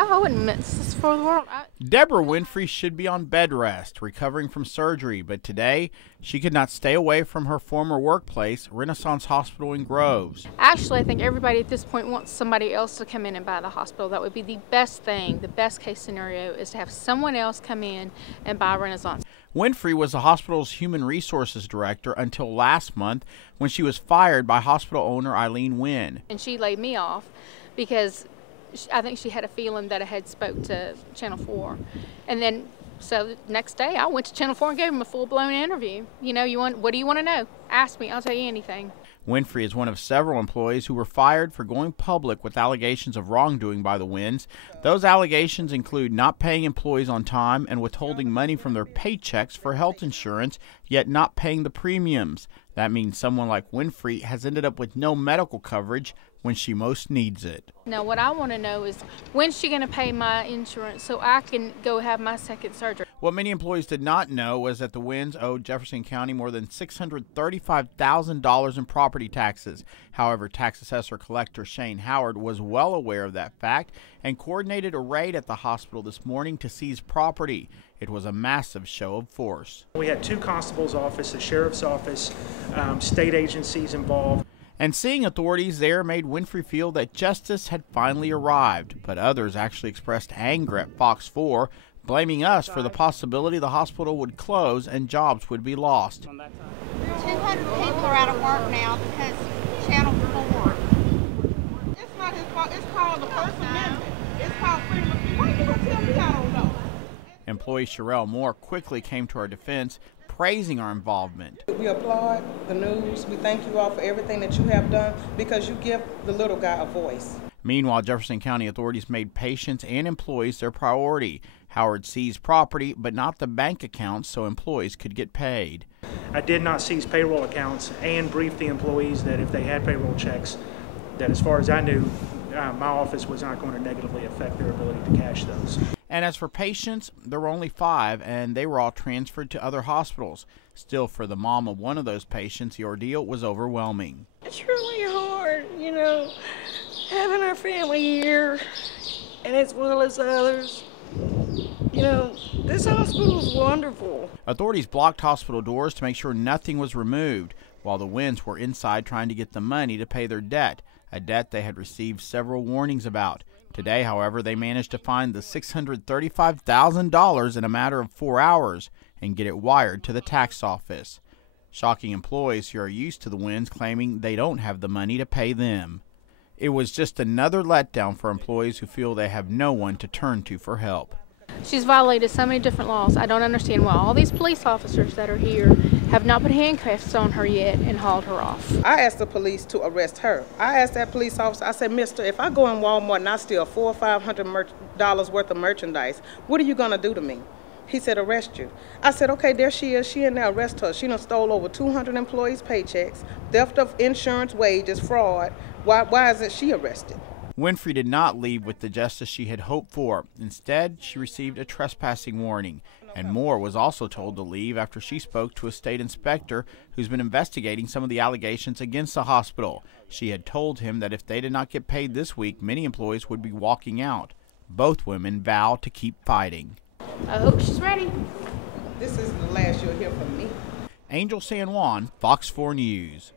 Oh, I wouldn't miss this for the world. Deborah Winfrey should be on bed rest, recovering from surgery, but today she could not stay away from her former workplace, Renaissance Hospital in Groves. Actually, I think everybody at this point wants somebody else to come in and buy the hospital. That would be the best thing. The best case scenario is to have someone else come in and buy Renaissance. Winfrey was the hospital's human resources director until last month when she was fired by hospital owner Eileen Wynn. And she laid me off because I think she had a feeling that I had spoke to Channel 4. And then, so the next day I went to Channel 4 and gave them a full-blown interview. You know, what do you want to know? Ask me, I'll tell you anything. Winfrey is one of several employees who were fired for going public with allegations of wrongdoing by the Winns. Those allegations include not paying employees on time and withholding money from their paychecks for health insurance, yet not paying the premiums. That means someone like Winfrey has ended up with no medical coverage when she most needs it. Now, what I want to know is, when's she going to pay my insurance so I can go have my second surgery? What many employees did not know was that the Winns owed Jefferson County more than $635,000 in property taxes. However, tax assessor collector Shane Howard was well aware of that fact and coordinated a raid at the hospital this morning to seize property. It was a massive show of force. We had 2 constables' office, a sheriff's office, state agencies involved. And seeing authorities there made Winfrey feel that justice had finally arrived. But others actually expressed anger at Fox 4, blaming us for the possibility the hospital would close and jobs would be lost. 200 people are out of work now because Channel 4. It's not his fault. It's called the First Amendment. It's called freedom of speech. Why you gonna tell me I don't know? Employee Sherelle Moore quickly came to our defense, praising our involvement. We applaud the news. We thank you all for everything that you have done because you give the little guy a voice. Meanwhile, Jefferson County authorities made patients and employees their priority. Howard seized property, but not the bank accounts so employees could get paid. I did not seize payroll accounts and briefed the employees that if they had payroll checks, that as far as I knew, my office was not going to negatively affect their ability to cash those. And as for patients, there were only 5, and they were all transferred to other hospitals. Still, for the mom of one of those patients, the ordeal was overwhelming. It's really hard, you know, having our family here, and as well as others. You know, this hospital is wonderful. Authorities blocked hospital doors to make sure nothing was removed, while the Winns were inside trying to get the money to pay their debt, a debt they had received several warnings about. Today, however, they managed to find the $635,000 in a matter of 4 hours and get it wired to the tax office. Shocking employees who are used to the Winns claiming they don't have the money to pay them. It was just another letdown for employees who feel they have no one to turn to for help. She's violated so many different laws. I don't understand why all these police officers that are here have not put handcuffs on her yet and hauled her off. I asked the police to arrest her. I asked that police officer, I said, mister, if I go in Walmart and I steal $400 or $500 worth of merchandise, what are you going to do to me? He said, arrest you. I said, okay, there she is. She in there, arrest her. She done stole over 200 employees' paychecks, theft of insurance, wages, fraud. Why isn't she arrested? Winfrey did not leave with the justice she had hoped for. Instead, she received a trespassing warning. And Moore was also told to leave after she spoke to a state inspector who's been investigating some of the allegations against the hospital. She had told him that if they did not get paid this week, many employees would be walking out. Both women vow to keep fighting. I hope she's ready. This is the last you'll hear from me. Angel San Juan, Fox 4 News.